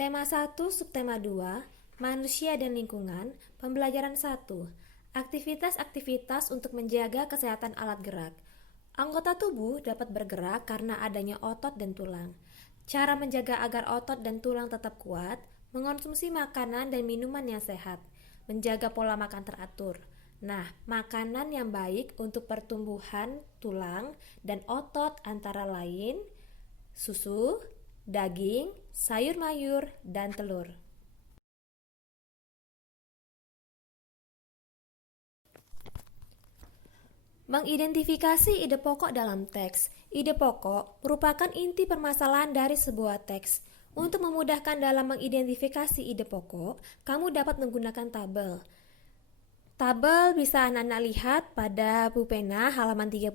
Tema 1, Subtema 2, Manusia dan Lingkungan, Pembelajaran 1, Aktivitas-aktivitas untuk menjaga kesehatan alat gerak. Anggota tubuh dapat bergerak karena adanya otot dan tulang. Cara menjaga agar otot dan tulang tetap kuat, mengonsumsi makanan dan minuman yang sehat, menjaga pola makan teratur. Nah, makanan yang baik untuk pertumbuhan tulang dan otot antara lain susu, daging, sayur mayur, dan telur. Mengidentifikasi ide pokok dalam teks. Ide pokok merupakan inti permasalahan dari sebuah teks. Untuk memudahkan dalam mengidentifikasi ide pokok, kamu dapat menggunakan tabel. Tabel bisa anak-anak lihat pada buku pena halaman 31.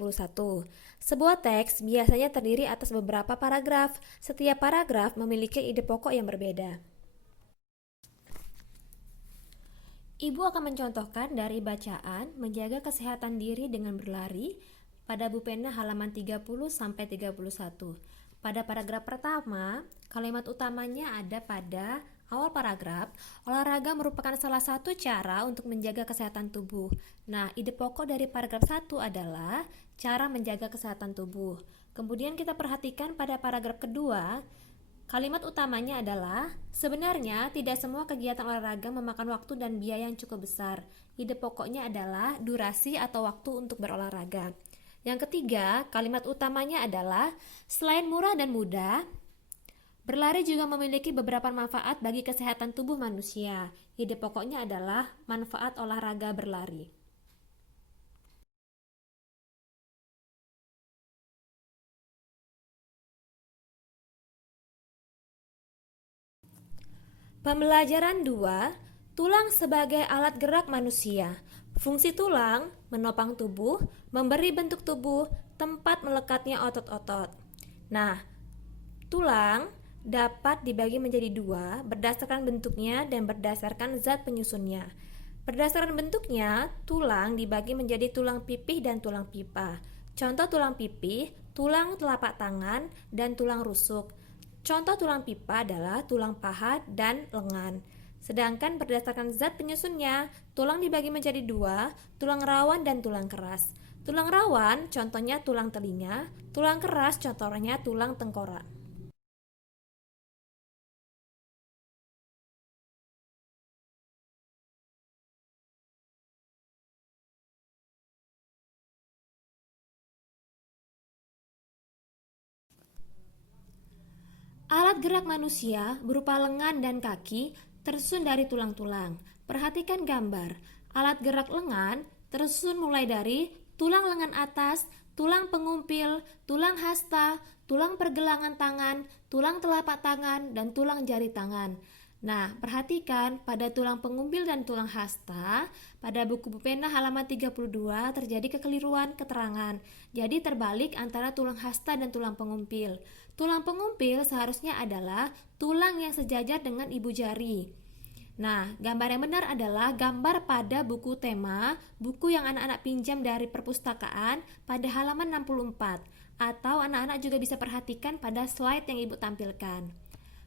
Sebuah teks biasanya terdiri atas beberapa paragraf. Setiap paragraf memiliki ide pokok yang berbeda. Ibu akan mencontohkan dari bacaan menjaga kesehatan diri dengan berlari pada buku pena halaman 30-31. Pada paragraf pertama, kalimat utamanya ada pada awal paragraf, olahraga merupakan salah satu cara untuk menjaga kesehatan tubuh. Nah, ide pokok dari paragraf 1 adalah cara menjaga kesehatan tubuh. Kemudian kita perhatikan pada paragraf kedua, kalimat utamanya adalah, sebenarnya tidak semua kegiatan olahraga memakan waktu dan biaya yang cukup besar. Ide pokoknya adalah durasi atau waktu untuk berolahraga. Yang ketiga, kalimat utamanya adalah, selain murah dan mudah, berlari juga memiliki beberapa manfaat bagi kesehatan tubuh manusia. Ide pokoknya adalah manfaat olahraga berlari. Pembelajaran 2, tulang sebagai alat gerak manusia. Fungsi tulang menopang tubuh, memberi bentuk tubuh, tempat melekatnya otot-otot. Nah, tulang dapat dibagi menjadi dua berdasarkan bentuknya dan berdasarkan zat penyusunnya. Berdasarkan bentuknya, tulang dibagi menjadi tulang pipih dan tulang pipa. Contoh tulang pipih, tulang telapak tangan, dan tulang rusuk. Contoh tulang pipa adalah tulang paha dan lengan. Sedangkan berdasarkan zat penyusunnya, tulang dibagi menjadi dua, tulang rawan dan tulang keras. Tulang rawan contohnya tulang telinga, tulang keras contohnya tulang tengkorak. Alat gerak manusia berupa lengan dan kaki tersusun dari tulang-tulang. Perhatikan gambar. Alat gerak lengan tersusun mulai dari tulang lengan atas, tulang pengumpil, tulang hasta, tulang pergelangan tangan, tulang telapak tangan, dan tulang jari tangan. Nah, perhatikan pada tulang pengumpil dan tulang hasta, pada buku pena halaman 32 terjadi kekeliruan keterangan. Jadi terbalik antara tulang hasta dan tulang pengumpil. Tulang pengumpil seharusnya adalah tulang yang sejajar dengan ibu jari. Nah, gambar yang benar adalah gambar pada buku tema, buku yang anak-anak pinjam dari perpustakaan pada halaman 64. Atau anak-anak juga bisa perhatikan pada slide yang ibu tampilkan.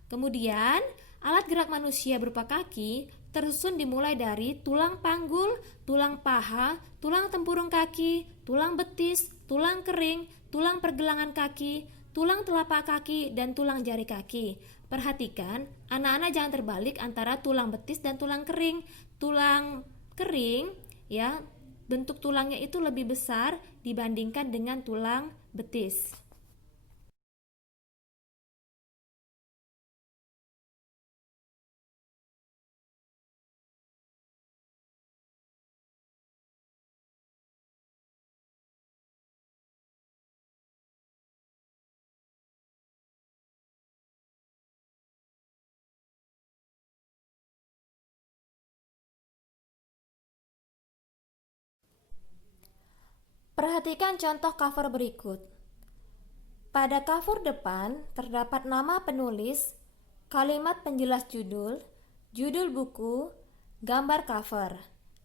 Kemudian, alat gerak manusia berupa kaki tersusun dimulai dari tulang panggul, tulang paha, tulang tempurung kaki, tulang betis, tulang kering, tulang pergelangan kaki, tulang telapak kaki, dan tulang jari kaki. Perhatikan, anak-anak jangan terbalik antara tulang betis dan tulang kering. Tulang kering, ya, bentuk tulangnya itu lebih besar dibandingkan dengan tulang betis. Perhatikan contoh cover berikut. Pada cover depan terdapat nama penulis, kalimat penjelas judul, judul buku, gambar cover.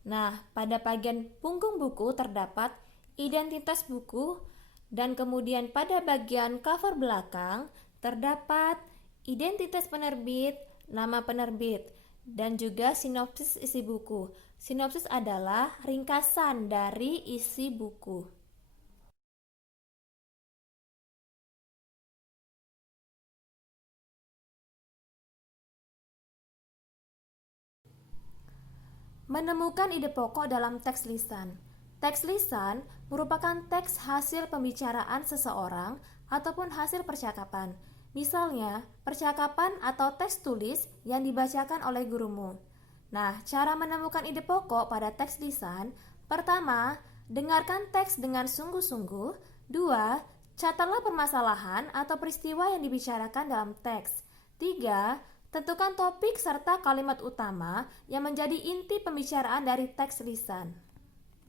Nah, pada bagian punggung buku terdapat identitas buku, dan kemudian pada bagian cover belakang terdapat identitas penerbit, nama penerbit, dan juga sinopsis isi buku. Sinopsis adalah ringkasan dari isi buku. Menemukan ide pokok dalam teks lisan. Teks lisan merupakan teks hasil pembicaraan seseorang ataupun hasil percakapan. Misalnya, percakapan atau teks tulis yang dibacakan oleh gurumu. Nah, cara menemukan ide pokok pada teks lisan, pertama, dengarkan teks dengan sungguh-sungguh. Dua, catatlah permasalahan atau peristiwa yang dibicarakan dalam teks. Tiga, tentukan topik serta kalimat utama yang menjadi inti pembicaraan dari teks lisan.